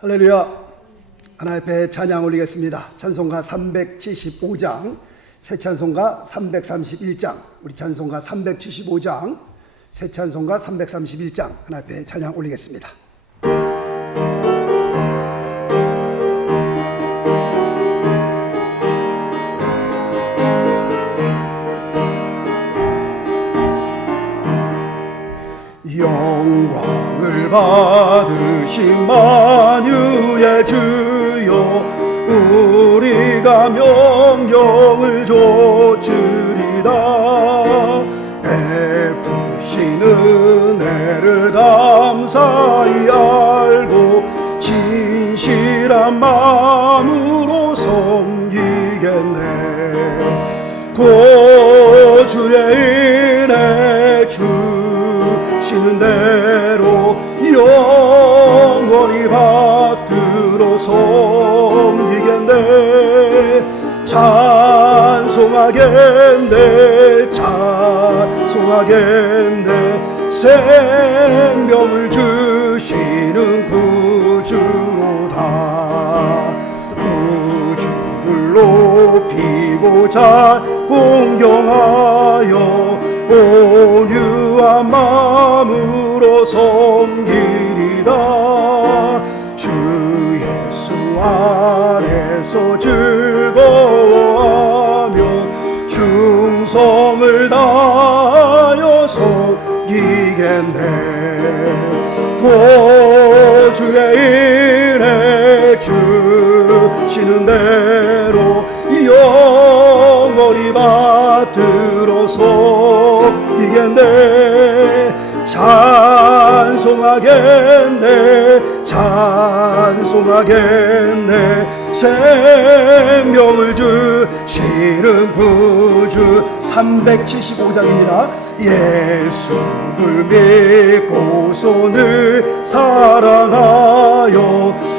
할렐루야. 하나님 앞에 찬양 올리겠습니다. 찬송가 375장, 새 찬송가 331장, 우리 찬송가 375장, 새 찬송가 331장 하나님 앞에 찬양 올리겠습니다. 영광을 받으신 만유의 주여, 우리가 명령을 좇으리다. 베푸신 은혜를 감사히 알고 진실한 마음으로 섬기겠네. 구주의 은혜 주시는 대로 영원히 받들어 섬기겠네. 찬송하겠네, 찬송하겠네. 생명을 주시는 구주로다. 구주를 높이고자 공경하여 온유한 마음으로 섬기리다. 주 예수 안에서 즐거워하며 충성을 다하여 섬기겠네. 구주의 은혜 주시는 대로 영원히 받들어 섬기겠네. 찬송하겠네, 찬송하겠네. 생명을 주시는 구주. 375장입니다. 예수를 믿고 손을 사랑하여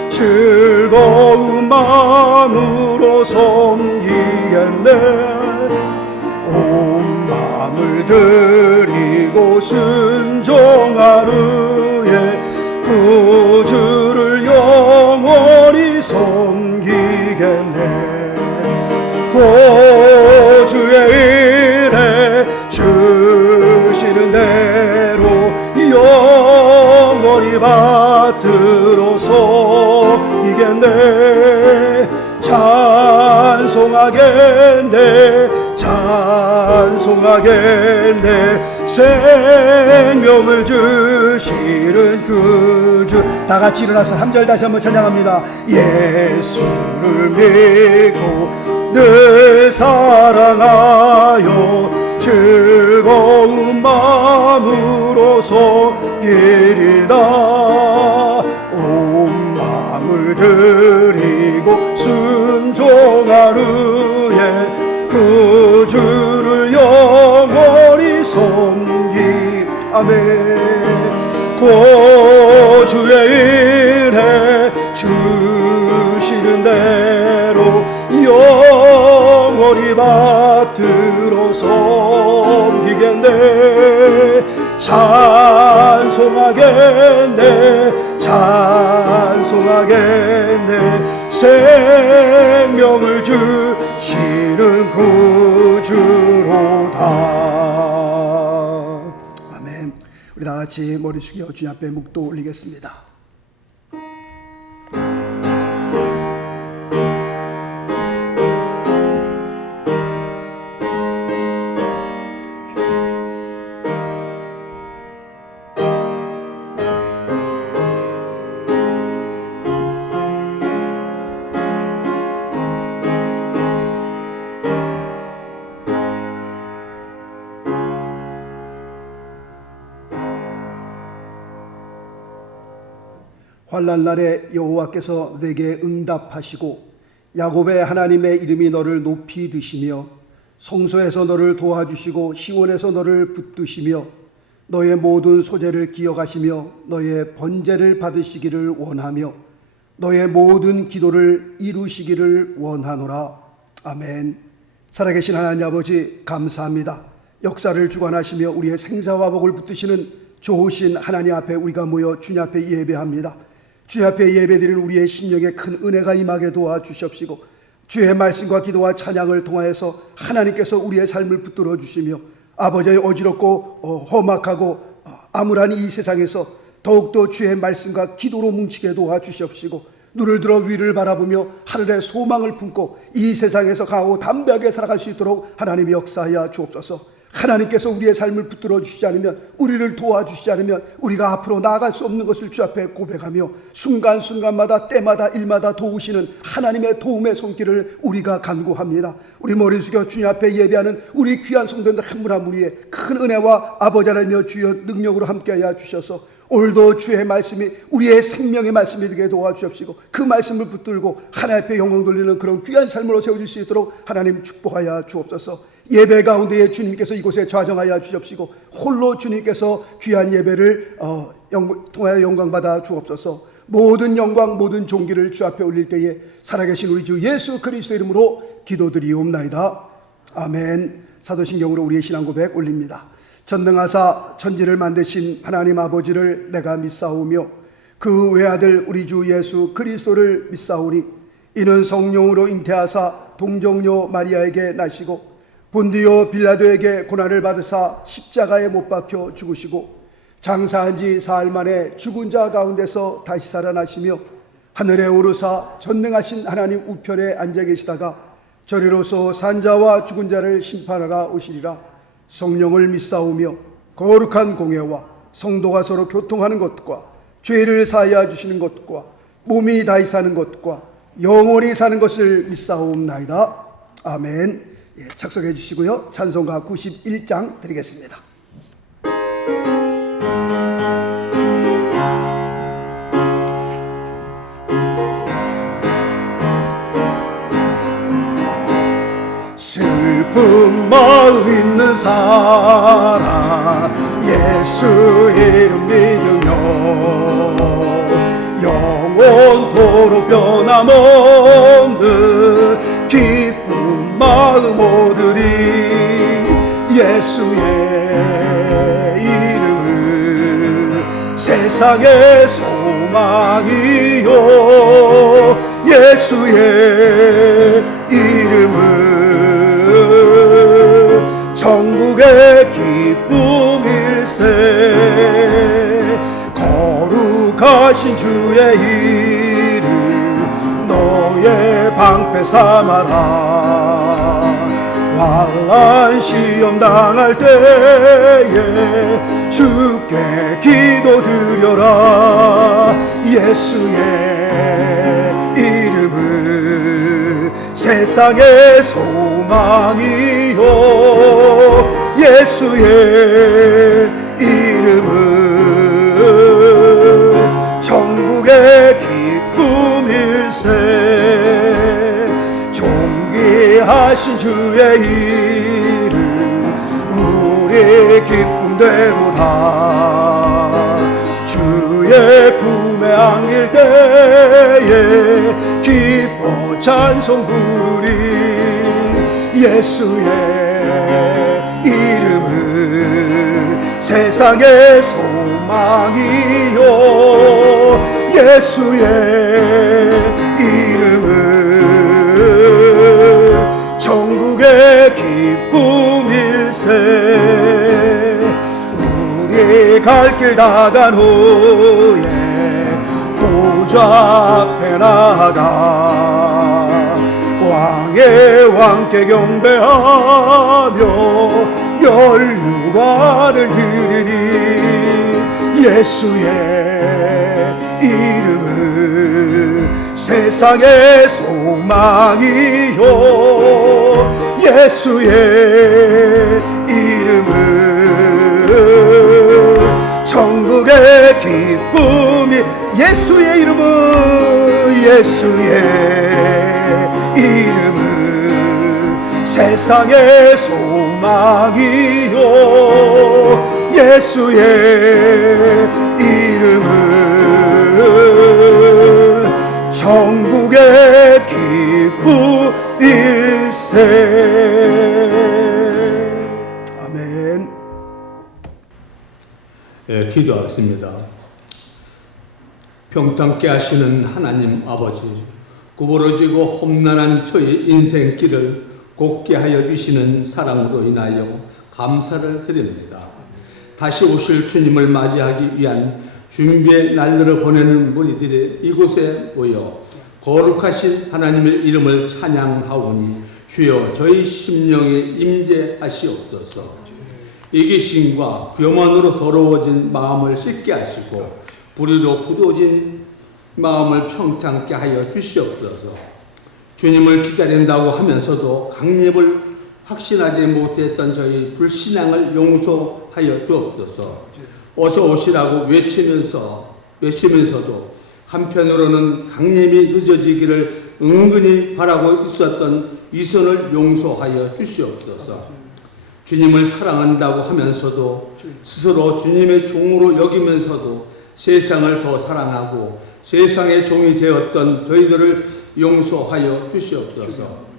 즐거운 마음으로 섬기겠네. 온 마음을 드리고 순종하루에 구주를 영원히 섬기겠네. 구주의 은혜 주시는 대로 영원히 받들어 섬기겠네. 찬송하겠네, 찬송하겠네. 생명을 주시는 구주. 다 같이 일어나서 3절 다시 한번 찬양합니다. 예수를 믿고 늘 사랑하여 즐거운 마음으로 섬기리다. 온 마음을 드리고 순종하루에 구주를 영원히 섬기. 아멘. 구주의 은혜 주시는 대로 영원히 받들어 섬기겠네. 찬송하겠네, 찬송하겠네. 생명을 주시는 구주로다. 아멘. 우리 다 같이 머리 숙여 주님 앞에 묵도 올리겠습니다. 환난 날에 여호와께서 내게 응답하시고 야곱의 하나님의 이름이 너를 높이 드시며 성소에서 너를 도와주시고 시온에서 너를 붙드시며 너의 모든 소재를 기억하시며 너의 번제를 받으시기를 원하며 너의 모든 기도를 이루시기를 원하노라. 아멘. 살아계신 하나님 아버지 감사합니다. 역사를 주관하시며 우리의 생사와 복을 붙드시는 좋으신 하나님 앞에 우리가 모여 주님 앞에 예배합니다. 주의 앞에 예배드리는 우리의 심령에 큰 은혜가 임하게 도와주시옵시고, 주의 말씀과 기도와 찬양을 통하여서 하나님께서 우리의 삶을 붙들어 주시며 아버지의 어지럽고 험악하고 암울한 이 세상에서 더욱더 주의 말씀과 기도로 뭉치게 도와주시옵시고, 눈을 들어 위를 바라보며 하늘의 소망을 품고 이 세상에서 강하고 담대하게 살아갈 수 있도록 하나님이 역사하여 주옵소서. 하나님께서 우리의 삶을 붙들어 주시지 않으면, 우리를 도와주시지 않으면 우리가 앞으로 나아갈 수 없는 것을 주 앞에 고백하며 순간순간마다 때마다 일마다 도우시는 하나님의 도움의 손길을 우리가 간구합니다. 우리 머리 숙여 주님 앞에 예배하는 우리 귀한 성도들 한 분 한 분 위에 큰 은혜와 아버지 하나님의 주여 능력으로 함께하여 주셔서 오늘도 주의 말씀이 우리의 생명의 말씀이 되게 도와주옵시고, 그 말씀을 붙들고 하나님 앞에 영광 돌리는 그런 귀한 삶으로 세워질 수 있도록 하나님 축복하여 주옵소서. 예배 가운데에 주님께서 이곳에 좌정하여 주옵시고, 홀로 주님께서 귀한 예배를 통하여 영광받아 주옵소서. 모든 영광 모든 존귀를 주 앞에 올릴 때에 살아계신 우리 주 예수 그리스도 이름으로 기도드리옵나이다. 아멘. 사도신경으로 우리의 신앙 고백 올립니다. 전능하사 천지를 만드신 하나님 아버지를 내가 믿사오며 그 외아들 우리 주 예수 그리스도를 믿사오니, 이는 성령으로 잉태하사 동정녀 마리아에게 나시고 본디오 빌라도에게 고난을 받으사 십자가에 못 박혀 죽으시고 장사한 지 사흘 만에 죽은 자 가운데서 다시 살아나시며 하늘에 오르사 전능하신 하나님 우편에 앉아 계시다가 저리로서 산자와 죽은 자를 심판하라 오시리라. 성령을 믿사오며 거룩한 공회와 성도가 서로 교통하는 것과 죄를 사하여 주시는 것과 몸이 다시 사는 것과 영원히 사는 것을 믿사옵나이다. 아멘. 착석해 주시고요. 찬송가 91장 드리겠습니다. 슬픈 마음 있는 사람 예수 이름 믿으며 영원토록 변함없는 기쁜 마음 얻으리. 예수의 이름은 세상의 소망이요, 예수의 이름은 천국의 기쁨일세. 거룩하신 주의 이름 너의 방패 삼아라. 환난 시험 당할 때에 주께 기도드려라. 예수의 이름은 세상의 소망이요, 예수의 이름은 천국의 기쁨일세. 존귀하신 주의 이름 우리 기쁨 되도다. 주의 품에 안길 때에 기뻐 찬송 부르리. 예수의 이름은 세상의 소망이요, 예수의 이름은 천국의 기쁨일세. 우리 갈 길 다 간 후에 보좌 앞에 나가 왕의 왕께 경배하며 면류관을 드리니. 예수의 이름은 세상의 소망이요, 예수의 이름은 천국의 기쁨이. 예수의 이름은 이름은 세상의 소망이요, 예수의 이름은 천국의 기쁨일세. 아멘. 기도하겠습니다. 평탄케 하시는 하나님 아버지, 구부러지고 험난한 저희 인생길을 곱게 하여 주시는 사랑으로 인하여 감사를 드립니다. 다시 오실 주님을 맞이하기 위한 준비의 날들을 보내는 무리들이 이곳에 모여 거룩하신 하나님의 이름을 찬양하오니 주여 저희 심령에 임재하시옵소서. 이기심과 교만으로 더러워진 마음을 씻게 하시고 불의로 굳어진 마음을 평창케 하여 주시옵소서. 주님을 기다린다고 하면서도 강림을 확신하지 못했던 저희 불신앙을 용서하여 주옵소서. 어서 오시라고 외치면서도 한편으로는 강림이 늦어지기를 은근히 바라고 있었던 위선을 용서하여 주시옵소서. 주님을 사랑한다고 하면서도 스스로 주님의 종으로 여기면서도 세상을 더 사랑하고 세상의 종이 되었던 저희들을 용서하여 주시옵소서.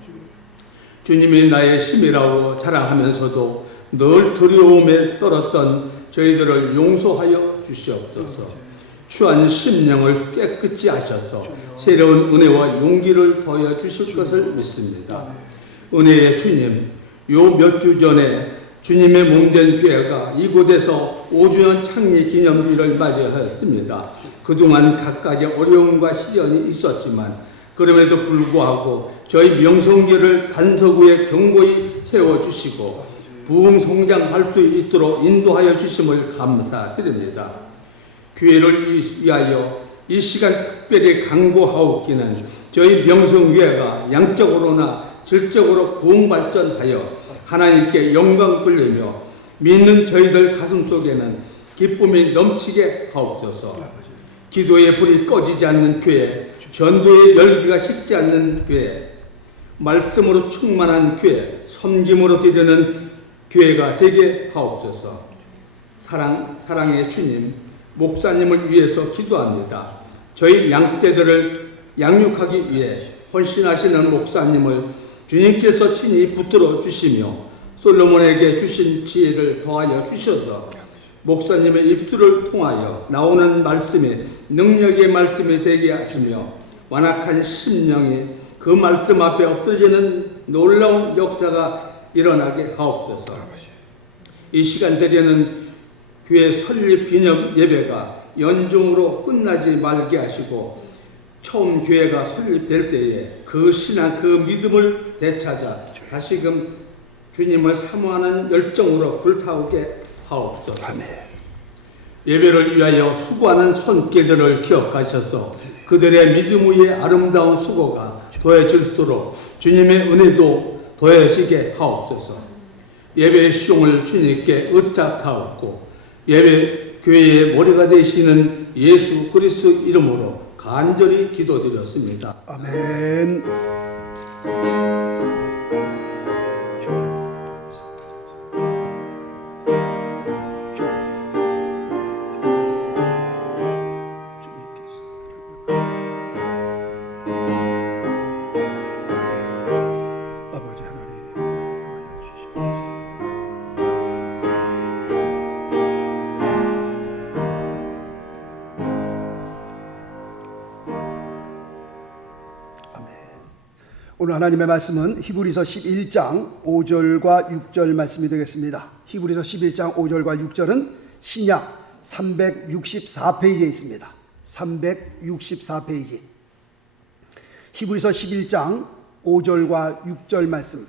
주님이 나의 힘이라고 자랑하면서도 늘 두려움에 떨었던 저희들을 용서하여 주시옵소서. 추한 심령을 깨끗이 하셔서 새로운 은혜와 용기를 더하여 주실 것을 믿습니다. 은혜의 주님, 요 몇 주 전에 주님의 몸된 교회가 이곳에서 5주년 창립 기념일을 맞이하였습니다. 그동안 각가지 어려움과 시련이 있었지만 그럼에도 불구하고 저희 명성교를 단석 위에 견고히 세워주시고 부흥성장할 수 있도록 인도하여 주심을 감사드립니다. 교회를 위하여 이 시간 특별히 간구하옵기는 저희 명성교회가 양적으로나 질적으로 부흥발전하여 하나님께 영광 돌리며 믿는 저희들 가슴속에는 기쁨이 넘치게 하옵소서. 기도의 불이 꺼지지 않는 교회, 전도의 열기가 식지 않는 교회, 말씀으로 충만한 교회, 섬김으로 드리는 교회가 되게 하옵소서. 사랑의 주님, 목사님을 위해서 기도합니다. 저희 양떼들을 양육하기 위해 헌신하시는 목사님을 주님께서 친히 붙들어 주시며 솔로몬에게 주신 지혜를 더하여 주셔서 목사님의 입술을 통하여 나오는 말씀이 능력의 말씀이 되게 하시며 완악한 심령이 그 말씀 앞에 엎드러지는 놀라운 역사가 일어나게 하옵소서. 이 시간 드리는 교회 설립 기념 예배가 연중으로 끝나지 말게 하시고 처음 교회가 설립될 때에 그 신앙, 그 믿음을 되찾아 다시금 주님을 사모하는 열정으로 불타오게 하옵소서. 아멘. 예배를 위하여 수고하는 손길들을 기억하셔서 그들의 믿음 위에 아름다운 수고가 더해질수록 주님의 은혜도 더해지게 하옵소서. 예배의 시용을 주님께 의탁하옵고 예배 교회의 머리가 되시는 예수 그리스도 이름으로 간절히 기도드렸습니다. 아멘. 아버지 하나님, 도와주시옵소서. 오늘 하나님의 말씀은 히브리서 11장 5절과 6절 말씀이 되겠습니다. 히브리서 11장 5절과 6절은 신약 364페이지에 있습니다. 364페이지. 히브리서 11장 5절과 6절 말씀,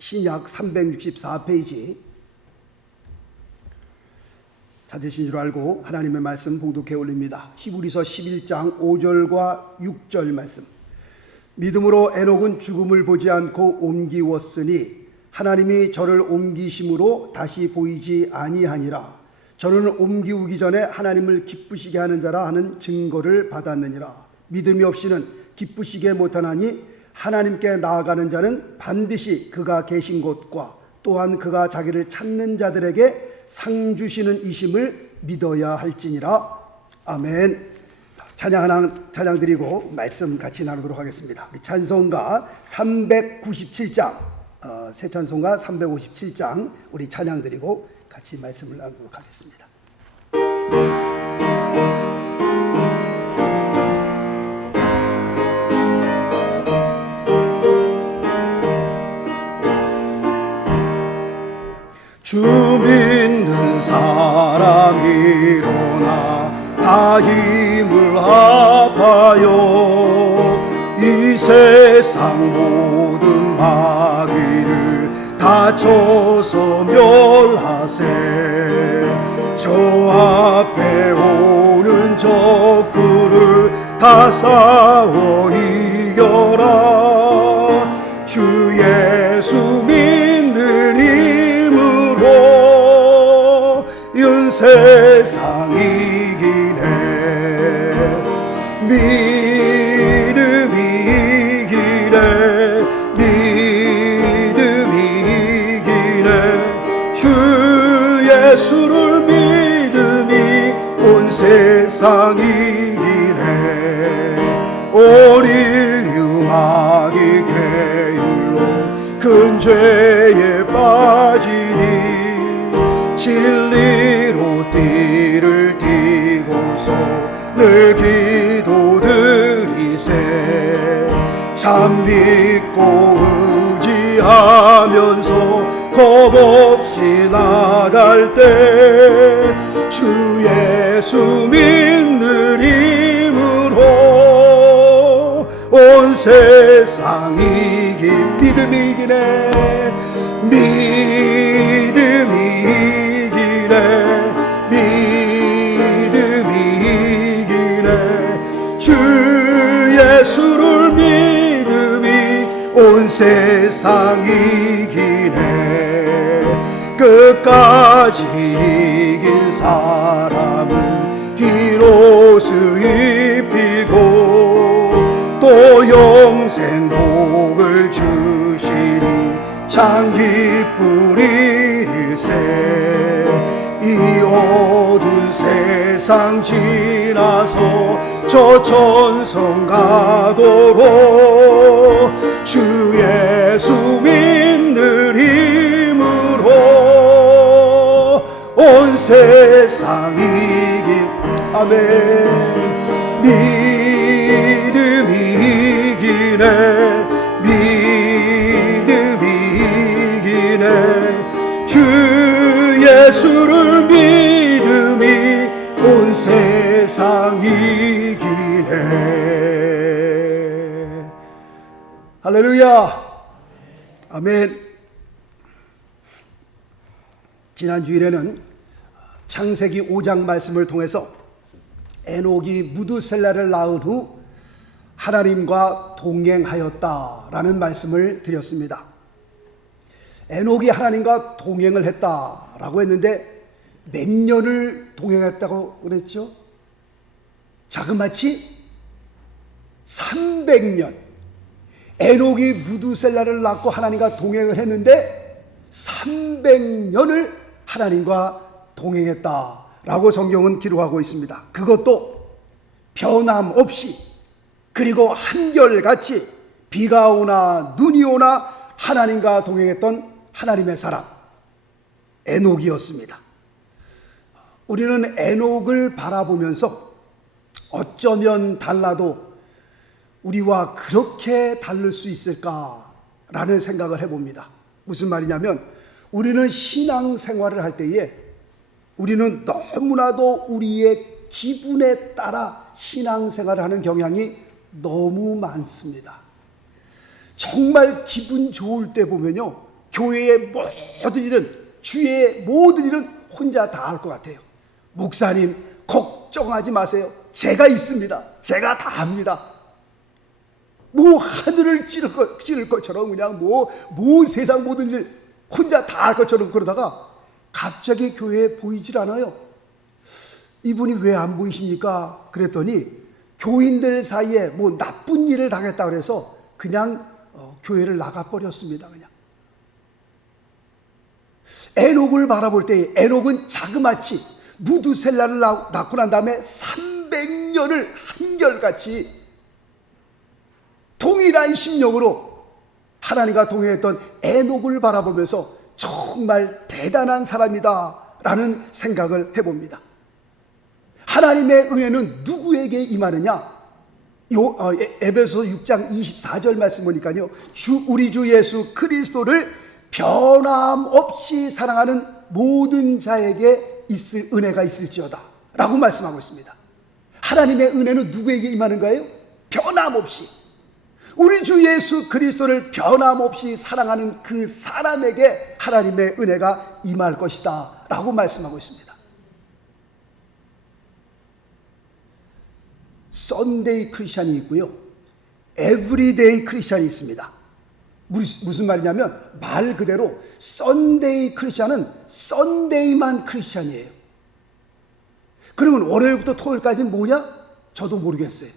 신약 364페이지. 찾으신 줄 알고 하나님의 말씀 봉독해 올립니다. 히브리서 11장 5절과 6절 말씀. 믿음으로 에녹은 죽음을 보지 않고 옮기웠으니 하나님이 저를 옮기심으로 다시 보이지 아니하니라. 저는 옮기우기 전에 하나님을 기쁘시게 하는 자라 하는 증거를 받았느니라. 믿음이 없이는 기쁘시게 못하나니 하나님께 나아가는 자는 반드시 그가 계신 곳과 또한 그가 자기를 찾는 자들에게 상 주시는 이심을 믿어야 할지니라. 아멘. 찬양 드리고 말씀 같이 나누도록 하겠습니다. 우리 찬송가 397장, 새 찬송가 357장 우리 찬양 드리고 같이 말씀을 나누도록 하겠습니다. 일어나 다 힘을 합하여 이 세상 모든 마귀를 다 쳐서 멸하세. 저 앞에 오는 적그를 다 싸워 이겨라. 주 예수 믿는 힘으로 이 세상 이기네. 믿음이 이기네. 믿음이 이기네. 주 예수를 믿음이 온 세상 이기네. 오늘 유마기 괴율로 큰 죄에 빠지니 진리로 띠를 띠고서 늘 기도드리세. 참 믿고 의지하면서 겁없이 나갈 때 주 예수 믿는 힘으로 온 세상 이긴 믿음이 이기네. 믿음이 이기네. 믿음이 이기네. 주 예수를 믿음이 온 세상 이기네. 끝까지 이긴 사람은 흰옷을 입히고 또 영생 복을 주시니 참 기쁘리일세. 이 어두운 세상 지나서 저 천성 가도록 주 예수 믿는 힘으로 온 세상 이긴 아멘. 믿음이 이기네. 믿음이 이기네. 주 예수를 믿음이 온 세상 이기네. 할렐루야. 아멘. 지난 주일에는 창세기 5장 말씀을 통해서 에녹이 무두셀라를 낳은 후 하나님과 동행하였다라는 말씀을 드렸습니다. 에녹이 하나님과 동행을 했다라고 했는데 몇 년을 동행했다고 그랬죠? 자그마치 300년. 에녹이 무두셀라를 낳고 하나님과 동행을 했는데 300년을 하나님과 동행했다라고 성경은 기록하고 있습니다. 그것도 변함없이, 그리고 한결같이 비가 오나 눈이 오나 하나님과 동행했던 하나님의 사람 에녹이었습니다. 우리는 에녹을 바라보면서 어쩌면 달라도 우리와 그렇게 다를 수 있을까라는 생각을 해봅니다. 무슨 말이냐면 우리는 신앙생활을 할 때에 우리는 너무나도 우리의 기분에 따라 신앙생활을 하는 경향이 너무 많습니다. 정말 기분 좋을 때 보면요, 교회의 모든 일은, 주의 모든 일은 혼자 다 할 것 같아요. 목사님 걱정하지 마세요. 제가 있습니다. 제가 다 합니다. 뭐 하늘을 찌를 것처럼 그냥 뭐 세상 모든 일 혼자 다 할 것처럼 그러다가 갑자기 교회에 보이질 않아요. 이분이 왜 안 보이십니까? 그랬더니 교인들 사이에 뭐 나쁜 일을 당했다 그래서 그냥 교회를 나가버렸습니다. 그냥. 에녹을 바라볼 때 에녹은 자그마치 무두셀라를 낳고 난 다음에 300년을 한결같이 동일한 심령으로 하나님과 동행했던 에녹을 바라보면서 정말 대단한 사람이다 라는 생각을 해봅니다. 하나님의 은혜는 누구에게 임하느냐? 에베소 6장 24절 말씀 보니까요, 우리 주 예수 그리스도를 변함없이 사랑하는 모든 자에게 은혜가 있을지어다. 라고 말씀하고 있습니다. 하나님의 은혜는 누구에게 임하는가요? 변함없이 우리 주 예수 그리스도를 변함없이 사랑하는 그 사람에게 하나님의 은혜가 임할 것이다 라고 말씀하고 있습니다. 썬데이 크리스찬이 있고요, 에브리데이 크리스찬이 있습니다. 무슨 말이냐면 말 그대로 썬데이 크리스찬은 썬데이만 크리스찬이에요. 그러면 월요일부터 토요일까지는 뭐냐? 저도 모르겠어요.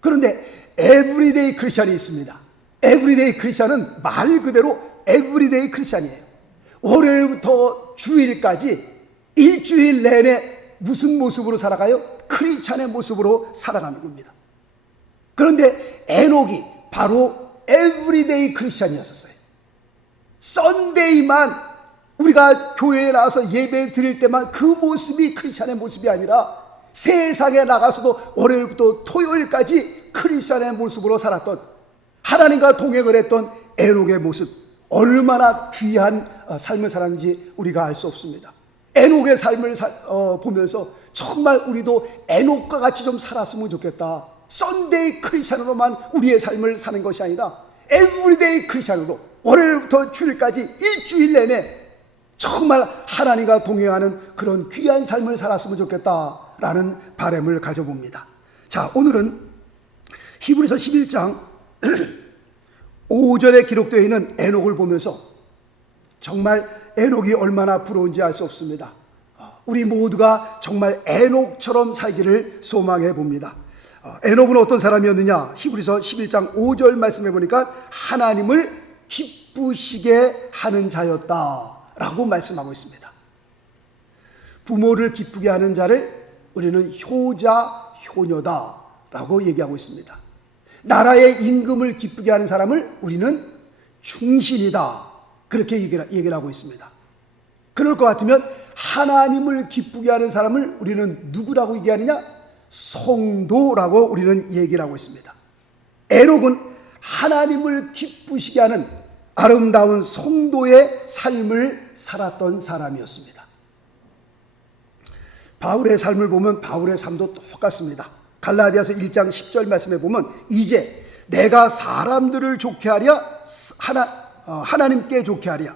그런데 에브리데이 크리스찬이 있습니다. 에브리데이 크리스찬은 말 그대로 에브리데이 크리스찬이에요. 월요일부터 주일까지 일주일 내내 무슨 모습으로 살아가요? 크리스찬의 모습으로 살아가는 겁니다. 그런데 에녹이 바로 에브리데이 크리스찬이었어요. 썬데이만 우리가 교회에 나와서 예배 드릴 때만 그 모습이 크리스찬의 모습이 아니라 세상에 나가서도 월요일부터 토요일까지 크리스찬의 모습으로 살았던, 하나님과 동행을 했던 에녹의 모습, 얼마나 귀한 삶을 살았는지 우리가 알 수 없습니다. 에녹의 삶을 보면서 정말 우리도 에녹과 같이 좀 살았으면 좋겠다. 썬데이 크리스찬으로만 우리의 삶을 사는 것이 아니라 에브리데이 크리스찬으로 월요일부터 주일까지 일주일 내내 정말 하나님과 동행하는 그런 귀한 삶을 살았으면 좋겠다라는 바람을 가져봅니다. 자, 오늘은 히브리서 11장 5절에 기록되어 있는 에녹을 보면서 정말 에녹이 얼마나 부러운지 알 수 없습니다. 우리 모두가 정말 에녹처럼 살기를 소망해 봅니다. 에녹은 어떤 사람이었느냐? 히브리서 11장 5절 말씀해 보니까 하나님을 기쁘시게 하는 자였다라고 말씀하고 있습니다. 부모를 기쁘게 하는 자를 우리는 효자, 효녀다라고 얘기하고 있습니다. 나라의 임금을 기쁘게 하는 사람을 우리는 충신이다, 그렇게 얘기를 하고 있습니다. 그럴 것 같으면 하나님을 기쁘게 하는 사람을 우리는 누구라고 얘기하느냐? 성도라고 우리는 얘기를 하고 있습니다. 에녹은 하나님을 기쁘시게 하는 아름다운 성도의 삶을 살았던 사람이었습니다. 바울의 삶을 보면 바울의 삶도 똑같습니다. 갈라디아서 1장 10절 말씀에 보면 이제 내가 사람들을 좋게 하랴 하나님께 좋게 하랴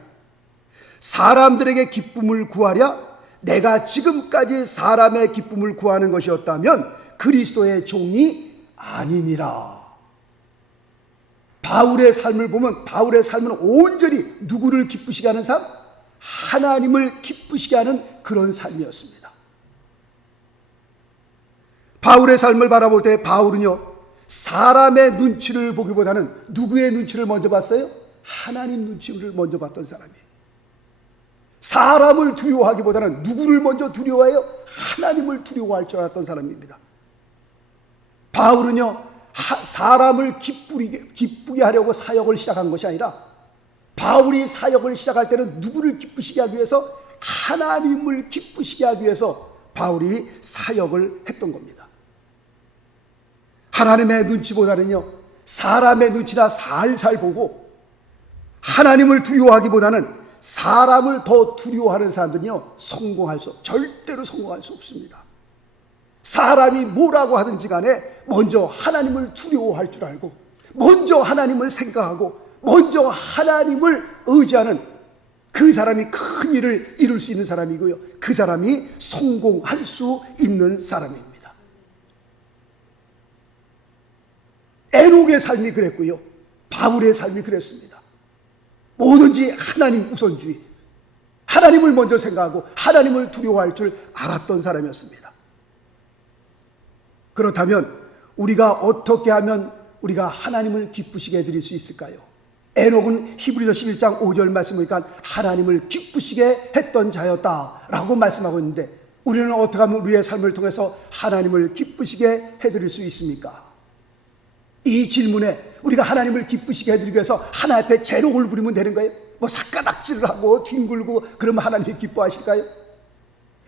사람들에게 기쁨을 구하랴 내가 지금까지 사람의 기쁨을 구하는 것이었다면 그리스도의 종이 아니니라. 바울의 삶을 보면 바울의 삶은 온전히 누구를 기쁘시게 하는 삶? 하나님을 기쁘시게 하는 그런 삶이었습니다. 바울의 삶을 바라볼 때 바울은요, 사람의 눈치를 보기보다는 누구의 눈치를 먼저 봤어요? 하나님 눈치를 먼저 봤던 사람이에요. 사람을 두려워하기보다는 누구를 먼저 두려워해요? 하나님을 두려워할 줄 알았던 사람입니다. 바울은요, 사람을 기쁘게 하려고 사역을 시작한 것이 아니라 바울이 사역을 시작할 때는 누구를 기쁘시게 하기 위해서? 하나님을 기쁘시게 하기 위해서 바울이 사역을 했던 겁니다. 하나님의 눈치보다는요, 사람의 눈치나 살살 보고 하나님을 두려워하기보다는 사람을 더 두려워하는 사람들은요, 절대로 성공할 수 없습니다. 사람이 뭐라고 하든지 간에 먼저 하나님을 두려워할 줄 알고 먼저 하나님을 생각하고 먼저 하나님을 의지하는 그 사람이 큰 일을 이룰 수 있는 사람이고요, 그 사람이 성공할 수 있는 사람입니다. 에녹의 삶이 그랬고요, 바울의 삶이 그랬습니다. 뭐든지 하나님 우선주의, 하나님을 먼저 생각하고 하나님을 두려워할 줄 알았던 사람이었습니다. 그렇다면 우리가 어떻게 하면 우리가 하나님을 기쁘시게 해드릴 수 있을까요? 에녹은 히브리서 11장 5절 말씀을 보니까 하나님을 기쁘시게 했던 자였다라고 말씀하고 있는데, 우리는 어떻게 하면 우리의 삶을 통해서 하나님을 기쁘시게 해드릴 수 있습니까? 이 질문에 우리가 하나님을 기쁘시게 해드리기 위해서 하나님 앞에 재롱을 부리면 되는 거예요? 뭐 삿가닥질을 하고 뒹굴고 그러면 하나님이 기뻐하실까요?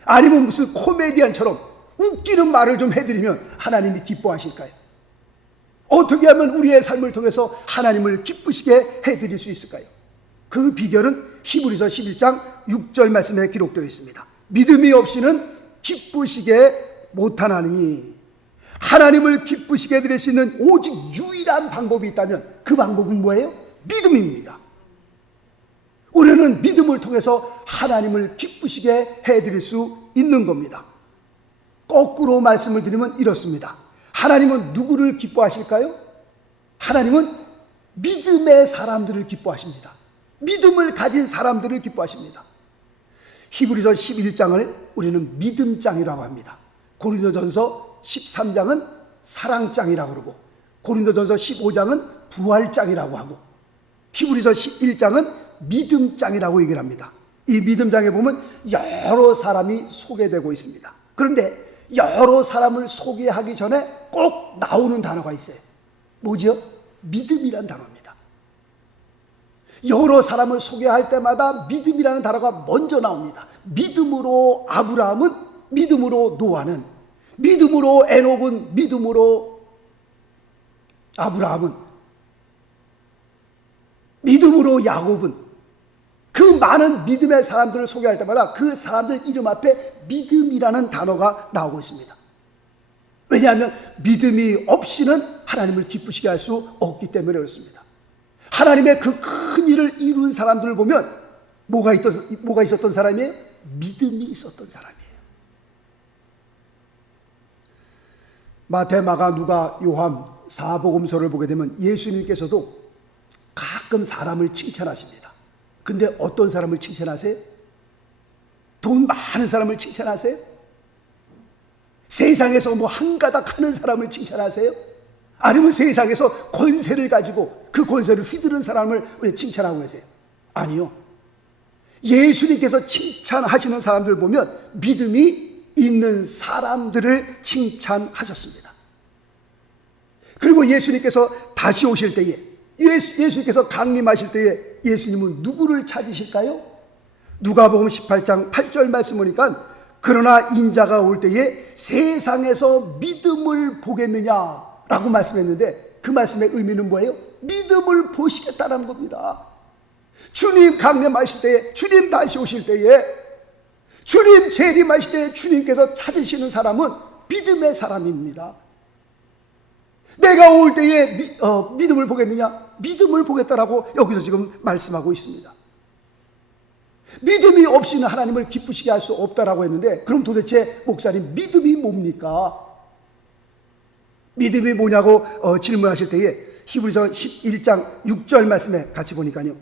아니면 무슨 코미디언처럼 웃기는 말을 좀 해드리면 하나님이 기뻐하실까요? 어떻게 하면 우리의 삶을 통해서 하나님을 기쁘시게 해드릴 수 있을까요? 그 비결은 히브리서 11장 6절 말씀에 기록되어 있습니다. 믿음이 없이는 기쁘시게 못하나니, 하나님을 기쁘시게 해드릴 수 있는 오직 유일한 방법이 있다면 그 방법은 뭐예요? 믿음입니다. 우리는 믿음을 통해서 하나님을 기쁘시게 해드릴 수 있는 겁니다. 거꾸로 말씀을 드리면 이렇습니다. 하나님은 누구를 기뻐하실까요? 하나님은 믿음의 사람들을 기뻐하십니다. 믿음을 가진 사람들을 기뻐하십니다. 히브리서 11장을 우리는 믿음장이라고 합니다. 고린도전서 13장은 사랑장이라고 그러고, 고린도전서 15장은 부활장이라고 하고, 히브리서 11장은 믿음장이라고 얘기를 합니다. 이 믿음장에 보면 여러 사람이 소개되고 있습니다. 그런데 여러 사람을 소개하기 전에 꼭 나오는 단어가 있어요. 뭐죠? 믿음이란 단어입니다. 여러 사람을 소개할 때마다 믿음이라는 단어가 먼저 나옵니다. 믿음으로 아브라함은, 믿음으로 노아는, 믿음으로 에녹은, 믿음으로 아브라함은, 믿음으로 야곱은, 그 많은 믿음의 사람들을 소개할 때마다 그 사람들 이름 앞에 믿음이라는 단어가 나오고 있습니다. 왜냐하면 믿음이 없이는 하나님을 기쁘시게 할 수 없기 때문에 그렇습니다. 하나님의 그 큰 일을 이룬 사람들을 보면 뭐가 있었던 사람이에요? 믿음이 있었던 사람이에요. 마태, 마가, 누가, 요한 사복음서를 보게 되면 예수님께서도 가끔 사람을 칭찬하십니다. 근데 어떤 사람을 칭찬하세요? 돈 많은 사람을 칭찬하세요? 세상에서 뭐 한가닥 하는 사람을 칭찬하세요? 아니면 세상에서 권세를 가지고 그 권세를 휘두른 사람을 왜 칭찬하고 계세요? 아니요. 예수님께서 칭찬하시는 사람들 보면 믿음이 있는 사람들을 칭찬하셨습니다. 그리고 예수님께서 다시 오실 때에, 예수님께서 강림하실 때에 예수님은 누구를 찾으실까요? 누가복음 18장 8절 말씀 보니까, 그러나 인자가 올 때에 세상에서 믿음을 보겠느냐라고 말씀했는데, 그 말씀의 의미는 뭐예요? 믿음을 보시겠다는 겁니다. 주님 강림하실 때에, 주님 다시 오실 때에, 주님 재림하실 때에 주님께서 찾으시는 사람은 믿음의 사람입니다. 내가 올 때에 믿음을 보겠느냐? 믿음을 보겠다라고 여기서 지금 말씀하고 있습니다. 믿음이 없이는 하나님을 기쁘시게 할 수 없다라고 했는데, 그럼 도대체 목사님 믿음이 뭡니까? 믿음이 뭐냐고 질문하실 때에 히브리서 11장 6절 말씀에 같이 보니까요,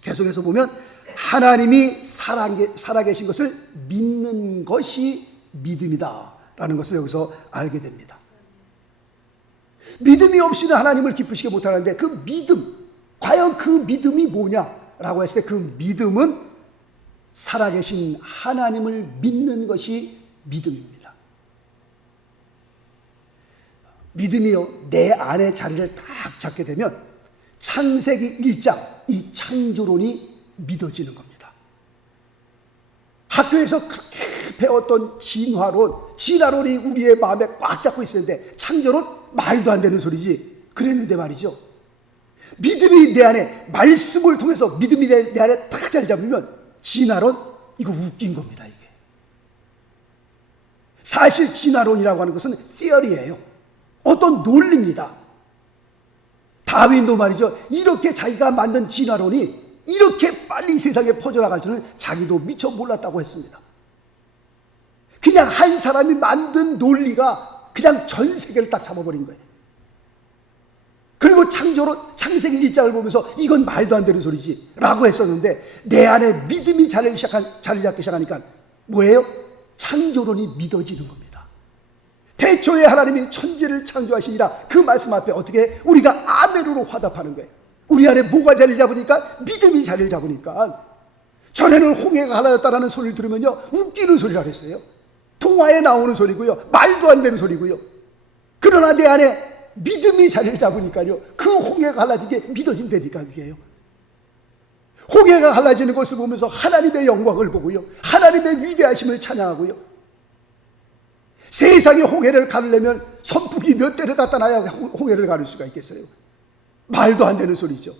계속해서 보면 하나님이 살아계신 것을 믿는 것이 믿음이다 라는 것을 여기서 알게 됩니다. 믿음이 없이는 하나님을 기쁘시게 못하는데, 그 믿음, 과연 그 믿음이 뭐냐라고 했을 때 그 믿음은 살아계신 하나님을 믿는 것이 믿음입니다. 믿음이요, 내 안에 자리를 딱 잡게 되면 창세기 1장 이 창조론이 믿어지는 겁니다. 학교에서 그렇게 배웠던 진화론이 우리의 마음에 꽉 잡고 있었는데, 창조론 말도 안 되는 소리지 그랬는데 말이죠. 믿음이 내 안에, 말씀을 통해서 믿음이 내 안에 딱 자리 잡으면 진화론, 이거 웃긴 겁니다. 이게 사실 진화론이라고 하는 것은 theory예요. 어떤 논리입니다. 다윈도 말이죠, 이렇게 자기가 만든 진화론이 이렇게 빨리 세상에 퍼져나갈 줄은 자기도 미처 몰랐다고 했습니다. 그냥 한 사람이 만든 논리가 그냥 전 세계를 딱 잡아버린 거예요. 그리고 창세기 1장을 보면서 이건 말도 안 되는 소리지 라고 했었는데, 내 안에 믿음이 자리 잡기 시작하니까 뭐예요? 창조론이 믿어지는 겁니다. 태초에 하나님이 천지를 창조하시니라, 그 말씀 앞에 어떻게 우리가 아멘으로 화답하는 거예요. 우리 안에 뭐가 자리 잡으니까? 믿음이 자리를 잡으니까. 전에는 홍해가 갈라졌다라는 소리를 들으면요, 웃기는 소리라 그랬어요. 동화에 나오는 소리고요, 말도 안 되는 소리고요. 그러나 내 안에 믿음이 자리를 잡으니까요, 그 홍해가 갈라지게 믿어진다니까. 그게요, 홍해가 갈라지는 것을 보면서 하나님의 영광을 보고요, 하나님의 위대하심을 찬양하고요. 세상에 홍해를 가르려면 선풍기 몇 대를 갖다 놔야 홍해를 가를 수가 있겠어요? 말도 안 되는 소리죠.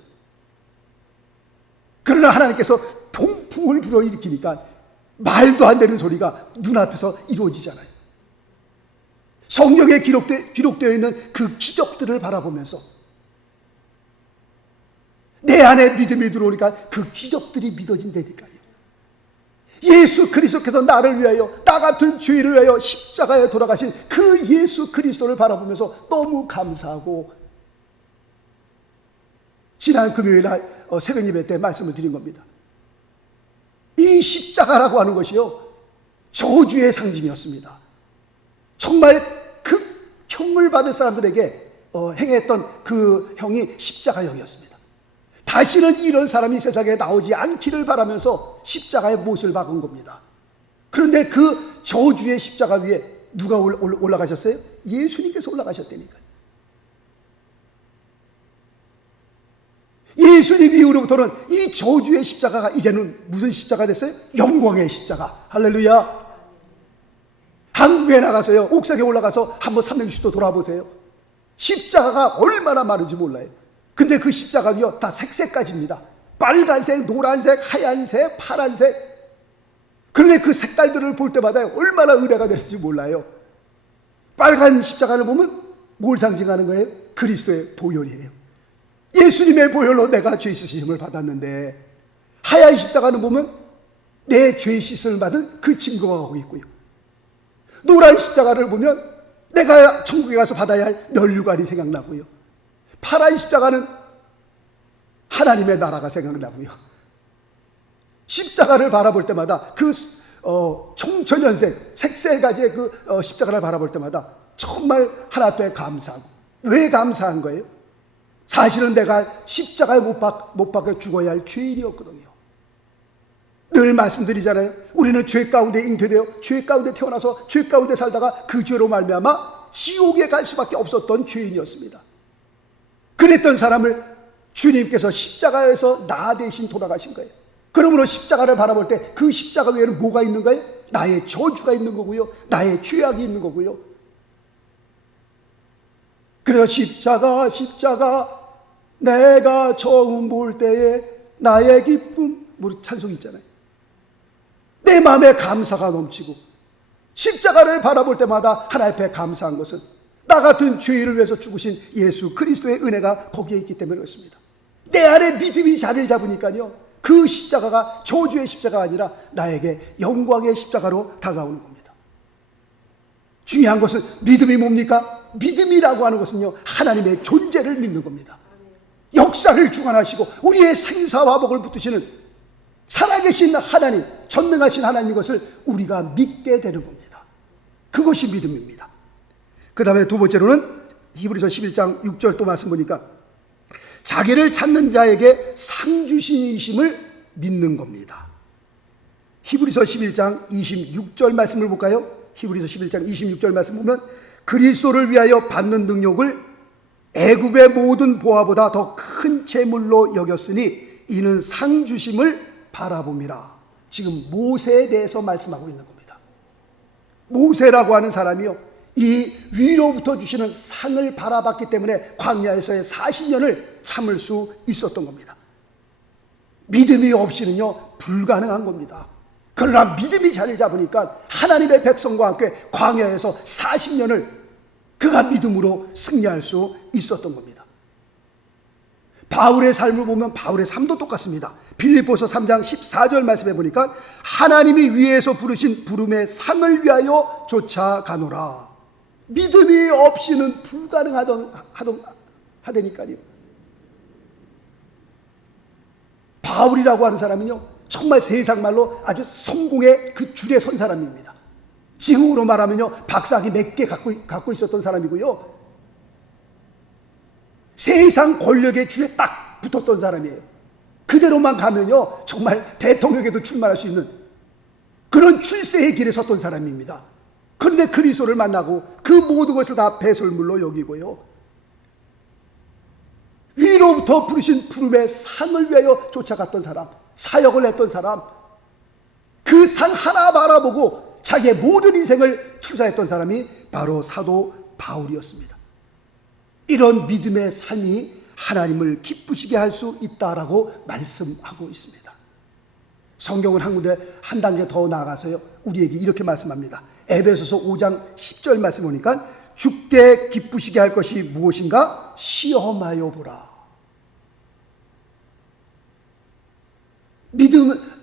그러나 하나님께서 동풍을 불어일으키니까 말도 안 되는 소리가 눈앞에서 이루어지잖아요. 성경에 기록되어 있는 그 기적들을 바라보면서 내 안에 믿음이 들어오니까 그 기적들이 믿어진다니까요. 예수 그리스도께서 나를 위하여, 나 같은 죄를 위하여 십자가에 돌아가신 그 예수 그리스도를 바라보면서 너무 감사하고, 지난 금요일 날 새벽 예배 때 말씀을 드린 겁니다. 이 십자가라고 하는 것이요, 저주의 상징이었습니다. 정말 형을 받을 사람들에게 행했던 그 형이 십자가형이었습니다. 다시는 이런 사람이 세상에 나오지 않기를 바라면서 십자가의 못을 박은 겁니다. 그런데 그 저주의 십자가 위에 누가 올라가셨어요? 예수님께서 올라가셨다니까요. 예수님 이후로부터는 이 저주의 십자가가 이제는 무슨 십자가 됐어요? 영광의 십자가. 할렐루야. 한국에 나가서요, 옥상에 올라가서 한번 360도 돌아보세요. 십자가가 얼마나 많은지 몰라요. 근데 그 십자가는요, 다 색색까지입니다. 빨간색, 노란색, 하얀색, 파란색. 그런데 그 색깔들을 볼 때마다 얼마나 은혜가 되는지 몰라요. 빨간 십자가를 보면 뭘 상징하는 거예요? 그리스도의 보혈이에요. 예수님의 보혈로 내가 죄 씻으심을 받았는데, 하얀 십자가는 보면 내 죄 씻음을 받은 그 증거가 거기 있고요. 노란 십자가를 보면 내가 천국에 가서 받아야 할 면류관이 생각나고요. 파란 십자가는 하나님의 나라가 생각나고요. 십자가를 바라볼 때마다 그 총천연색 색깔가지의 그 십자가를 바라볼 때마다 정말 하나님 앞에 감사하고. 왜 감사한 거예요? 사실은 내가 십자가에 못 박혀 죽어야 할 죄인이었거든요. 늘 말씀드리잖아요. 우리는 죄 가운데 잉태되어 죄 가운데 태어나서 죄 가운데 살다가 그 죄로 말미암아 지옥에 갈 수밖에 없었던 죄인이었습니다. 그랬던 사람을 주님께서 십자가에서 나 대신 돌아가신 거예요. 그러므로 십자가를 바라볼 때 그 십자가 외에는 뭐가 있는 거예요? 나의 저주가 있는 거고요, 나의 죄악이 있는 거고요. 그래서 십자가 내가 처음 볼 때에 나의 기쁨, 우리 찬송이 있잖아요. 내 마음에 감사가 넘치고, 십자가를 바라볼 때마다 하나님 앞에 감사한 것은 나 같은 죄인을 위해서 죽으신 예수 그리스도의 은혜가 거기에 있기 때문에 그렇습니다. 내 안에 믿음이 자리를 잡으니까요, 그 십자가가 저주의 십자가가 아니라 나에게 영광의 십자가로 다가오는 겁니다. 중요한 것은 믿음이 뭡니까? 믿음이라고 하는 것은요, 하나님의 존재를 믿는 겁니다. 역사를 주관하시고 우리의 생사화복을 붙드시는 살아계신 하나님, 전능하신 하나님인 것을 우리가 믿게 되는 겁니다. 그것이 믿음입니다. 그 다음에 두 번째로는 히브리서 11장 6절 또 말씀 보니까 자기를 찾는 자에게 상 주신이심을 믿는 겁니다. 히브리서 11장 26절 말씀을 볼까요? 히브리서 11장 26절 말씀 보면 그리스도를 위하여 받는 능력을 애굽의 모든 보화보다 더 큰 재물로 여겼으니 이는 상 주심을 바라봅니다. 지금 모세에 대해서 말씀하고 있는 겁니다. 모세라고 하는 사람이요, 이 위로부터 주시는 상을 바라봤기 때문에 광야에서의 40년을 참을 수 있었던 겁니다. 믿음이 없이는요 불가능한 겁니다. 그러나 믿음이 자리를 잡으니까 하나님의 백성과 함께 광야에서 40년을 그가 믿음으로 승리할 수 있었던 겁니다. 바울의 삶을 보면 바울의 삶도 똑같습니다. 빌립보서 3장 14절 말씀해 보니까 하나님이 위에서 부르신 부름의 상을 위하여 쫓아가노라. 믿음이 없이는 불가능하다니까요. 바울이라고 하는 사람은요 정말 세상 말로 아주 성공의 그 줄에 선 사람입니다. 지금으로 말하면요 박사학위 몇 개 갖고 있었던 사람이고요, 세상 권력의 줄에 딱 붙었던 사람이에요. 그대로만 가면요 정말 대통령에도 출마할 수 있는 그런 출세의 길에 섰던 사람입니다. 그런데 그리스도를 만나고 그 모든 것을 다 배설물로 여기고요, 위로부터 부르신 부름의 상을 위하여 쫓아갔던 사람, 사역을 했던 사람, 그 상 하나 바라보고 자기의 모든 인생을 투자했던 사람이 바로 사도 바울이었습니다. 이런 믿음의 삶이 하나님을 기쁘시게 할 수 있다라고 말씀하고 있습니다. 성경은 한 군데 한 단계 더 나아가서요, 우리에게 이렇게 말씀합니다. 에베소서 5장 10절 말씀 보니까 주께 기쁘시게 할 것이 무엇인가 시험하여 보라.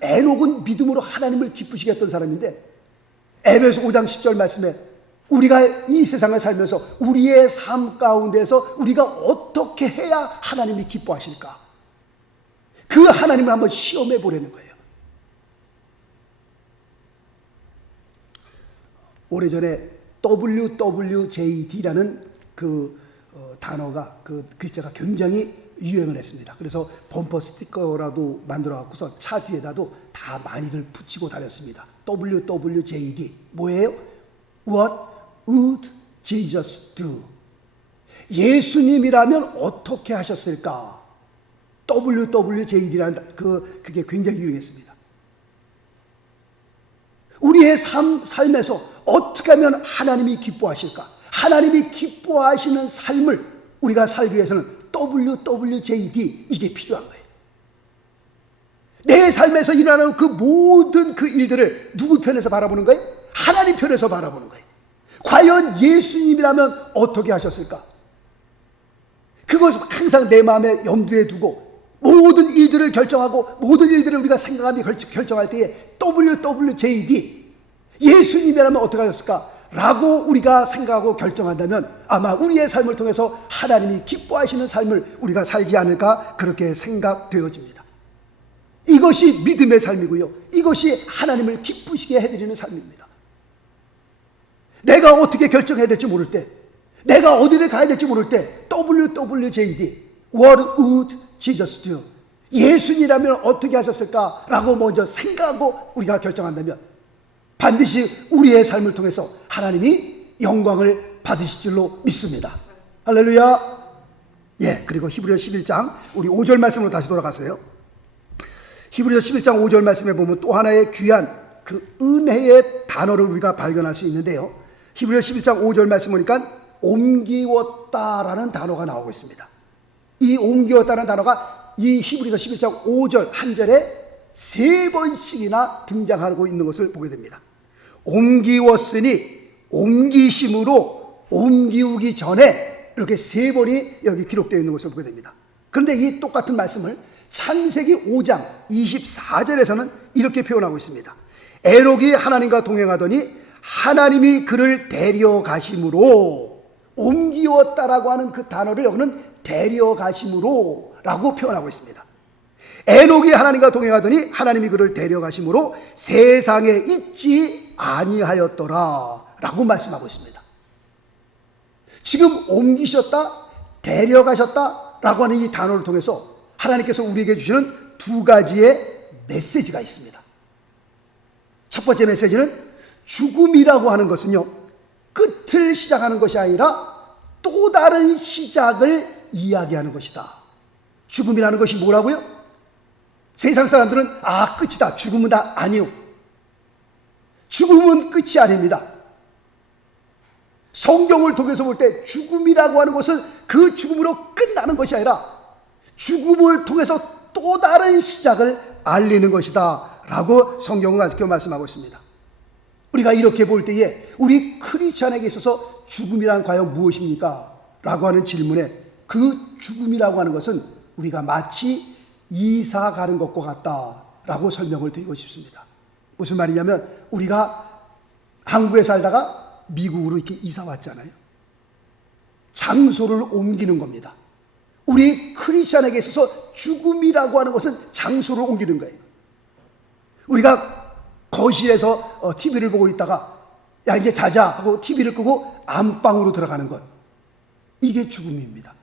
에녹은 믿음으로 하나님을 기쁘시게 했던 사람인데, 에베소 5장 10절 말씀에 우리가 이 세상을 살면서 우리의 삶 가운데서 우리가 어떻게 해야 하나님이 기뻐하실까, 그 하나님을 한번 시험해 보려는 거예요. 오래전에 WWJD라는 단어가, 그 글자가 굉장히 유행을 했습니다. 그래서 범퍼 스티커라도 만들어 갖고서 차 뒤에다도 다 많이들 붙이고 다녔습니다. WWJD 뭐예요? What would Jesus do? 예수님이라면 어떻게 하셨을까? WWJD라는 그게 굉장히 유행했습니다. 우리의 삶에서 어떻게 하면 하나님이 기뻐하실까? 하나님이 기뻐하시는 삶을 우리가 살기 위해서는 WWJD, 이게 필요한 거예요. 내 삶에서 일어나는 그 모든 그 일들을 누구 편에서 바라보는 거예요? 하나님 편에서 바라보는 거예요. 과연 예수님이라면 어떻게 하셨을까? 그것을 항상 내 마음에 염두에 두고 모든 일들을 결정하고 모든 일들을 우리가 생각하며 결정할 때에 WWJD, 예수님이라면 어떻게 하셨을까? 라고 우리가 생각하고 결정한다면 아마 우리의 삶을 통해서 하나님이 기뻐하시는 삶을 우리가 살지 않을까, 그렇게 생각되어집니다. 이것이 믿음의 삶이고요, 이것이 하나님을 기쁘시게 해드리는 삶입니다. 내가 어떻게 결정해야 될지 모를 때, 내가 어디를 가야 될지 모를 때 WWJD, What would Jesus do? 예수님이라면 어떻게 하셨을까? 라고 먼저 생각하고 우리가 결정한다면 반드시 우리의 삶을 통해서 하나님이 영광을 받으실 줄로 믿습니다. 할렐루야. 예, 그리고 히브리서 11장 우리 5절 말씀으로 다시 돌아가세요. 히브리서 11장 5절 말씀에 보면 또 하나의 귀한 그 은혜의 단어를 우리가 발견할 수 있는데요. 히브리서 11장 5절 말씀 보니까 옮기웠다라는 단어가 나오고 있습니다. 이 옮기웠다는 단어가 이 히브리서 11장 5절 한 절에 3번씩이나 등장하고 있는 것을 보게 됩니다. 옮기웠으니, 옮기심으로, 옮기우기 전에, 이렇게 3번이 여기 기록되어 있는 것을 보게 됩니다. 그런데 이 똑같은 말씀을 창세기 5장 24절에서는 이렇게 표현하고 있습니다. 에녹이 하나님과 동행하더니 하나님이 그를 데려가심으로, 옮기웠다라고 하는 그 단어를 여기는 데려가심으로 라고 표현하고 있습니다. 에녹이 하나님과 동행하더니 하나님이 그를 데려가심으로 세상에 있지 아니하였더라 라고 말씀하고 있습니다. 지금 옮기셨다, 데려가셨다 라고 하는 이 단어를 통해서 하나님께서 우리에게 주시는 두 가지의 메시지가 있습니다. 첫 번째 메시지는 죽음이라고 하는 것은요, 끝을 시작하는 것이 아니라 또 다른 시작을 이야기하는 것이다. 죽음이라는 것이 뭐라고요? 세상 사람들은 끝이다, 죽음은 다, 아니요. 죽음은 끝이 아닙니다. 성경을 통해서 볼 때 죽음이라고 하는 것은 그 죽음으로 끝나는 것이 아니라 죽음을 통해서 또 다른 시작을 알리는 것이다 라고 성경은 아직도 말씀하고 있습니다. 우리가 이렇게 볼 때에 우리 크리스찬에게 있어서 죽음이란 과연 무엇입니까? 라고 하는 질문에 그 죽음이라고 하는 것은 우리가 마치 이사 가는 것과 같다라고 설명을 드리고 싶습니다. 무슨 말이냐면 우리가 한국에 살다가 미국으로 이렇게 이사 왔잖아요. 장소를 옮기는 겁니다. 우리 크리스찬에게 있어서 죽음이라고 하는 것은 장소를 옮기는 거예요. 우리가 거실에서 TV를 보고 있다가 야 이제 자자 하고 TV를 끄고 안방으로 들어가는 것, 이게 죽음입니다.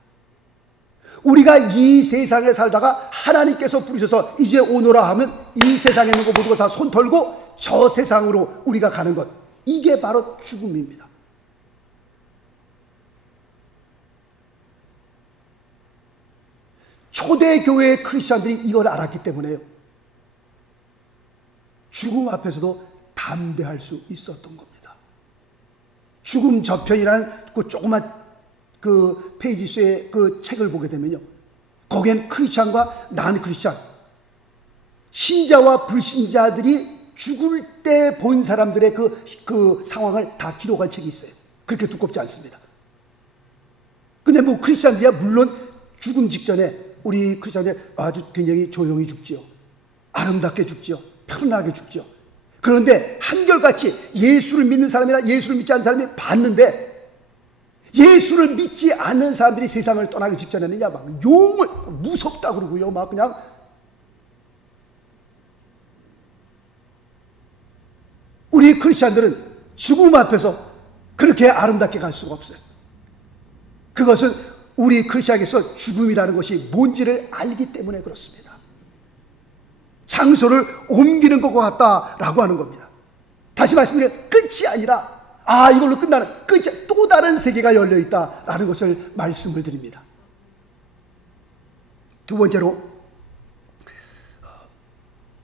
우리가 이 세상에 살다가 하나님께서 부르셔서 이제 오너라 하면 이 세상에 있는 거 모두 다 손 털고 저 세상으로 우리가 가는 것, 이게 바로 죽음입니다. 초대교회의 크리스찬들이 이걸 알았기 때문에요, 죽음 앞에서도 담대할 수 있었던 겁니다. 죽음 저편이라는 그 조그만 그 페이지 수의 그 책을 보게 되면요, 거기엔 크리스찬과 난 크리스찬, 신자와 불신자들이 죽을 때 본 사람들의 그 상황을 다 기록한 책이 있어요. 그렇게 두껍지 않습니다. 근데 뭐 크리스찬들이야 물론 죽음 직전에 우리 크리스찬이 아주 굉장히 조용히 죽지요. 아름답게 죽지요. 편안하게 죽지요. 그런데 한결같이 예수를 믿는 사람이나 예수를 믿지 않는 사람이 봤는데, 예수를 믿지 않는 사람들이 세상을 떠나기 직전에는야 막 용을 무섭다 그러고요, 막 그냥 우리 크리스찬들은 죽음 앞에서 그렇게 아름답게 갈 수가 없어요. 그것은 우리 크리스찬에게서 죽음이라는 것이 뭔지를 알기 때문에 그렇습니다. 장소를 옮기는 것과 같다라고 하는 겁니다. 다시 말씀드리면 끝이 아니라 이걸로 끝나는 끝이 또 다른 세계가 열려 있다라는 것을 말씀을 드립니다. 두 번째로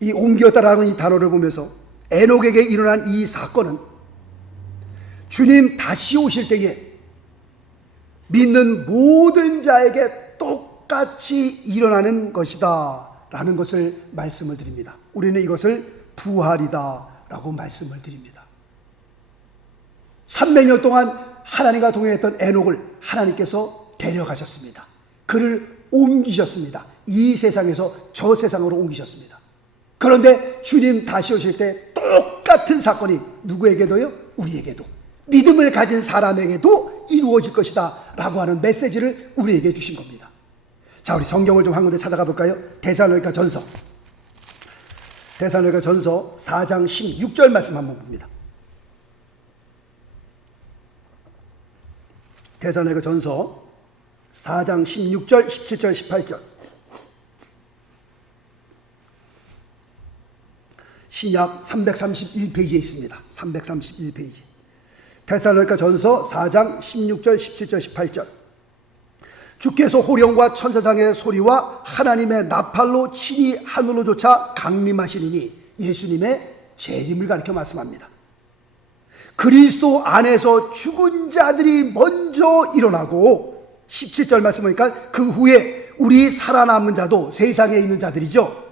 이 옮겼다라는 이 단어를 보면서 에녹에게 일어난 이 사건은 주님 다시 오실 때에 믿는 모든 자에게 똑같이 일어나는 것이다 라는 것을 말씀을 드립니다. 우리는 이것을 부활이다 라고 말씀을 드립니다. 300년 동안 하나님과 동행했던 에녹을 하나님께서 데려가셨습니다. 그를 옮기셨습니다. 이 세상에서 저 세상으로 옮기셨습니다. 그런데 주님 다시 오실 때 똑같은 사건이 누구에게도요? 우리에게도, 믿음을 가진 사람에게도 이루어질 것이다 라고 하는 메시지를 우리에게 주신 겁니다. 자, 우리 성경을 좀 한 군데 찾아가 볼까요? 데살로니가 전서 4장 16절 말씀 한번 봅니다. 데살로니가 전서 4장 16절, 17절, 18절. 신약 331페이지에 있습니다. 331페이지. 데살로니가 전서 4장 16절, 17절, 18절. 주께서 호령과 천사장의 소리와 하나님의 나팔로 친히 하늘로 조차 강림하시리니, 예수님의 재림을 가리켜 말씀합니다. 그리스도 안에서 죽은 자들이 먼저 일어나고, 17절 말씀 보니까 그 후에 우리 살아남은 자도, 세상에 있는 자들이죠,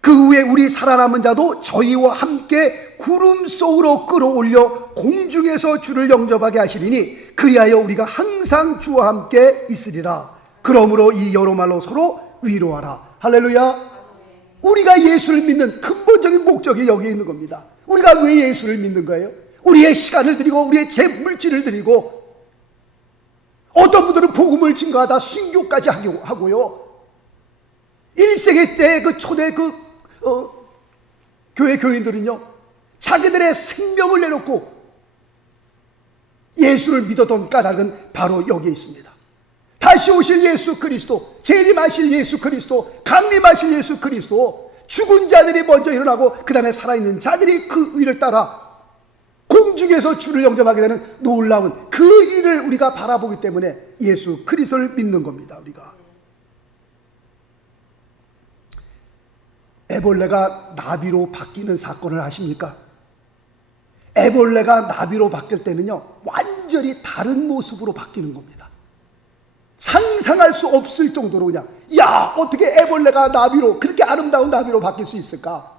그 후에 우리 살아남은 자도 저희와 함께 구름 속으로 끌어올려 공중에서 주를 영접하게 하시리니, 그리하여 우리가 항상 주와 함께 있으리라. 그러므로 이 여러 말로 서로 위로하라. 할렐루야. 우리가 예수를 믿는 근본적인 목적이 여기에 있는 겁니다. 우리가 왜 예수를 믿는 거예요? 우리의 시간을 드리고 우리의 재물질을 드리고, 어떤 분들은 복음을 증거하다 순교까지 하고요, 1세기 때 그 초대 교회 교인들은요, 자기들의 생명을 내놓고 예수를 믿었던 까닭은 바로 여기에 있습니다. 다시 오실 예수 그리스도, 재림하실 예수 그리스도, 강림하실 예수 그리스도, 죽은 자들이 먼저 일어나고 그 다음에 살아있는 자들이 그 위를 따라 공중에서 주를 영접하게 되는 놀라운 그 일을 우리가 바라보기 때문에 예수 그리스도를 믿는 겁니다. 우리가 애벌레가 나비로 바뀌는 사건을 아십니까? 애벌레가 나비로 바뀔 때는요, 완전히 다른 모습으로 바뀌는 겁니다. 상상할 수 없을 정도로 그냥, 야, 어떻게 애벌레가 나비로, 그렇게 아름다운 나비로 바뀔 수 있을까?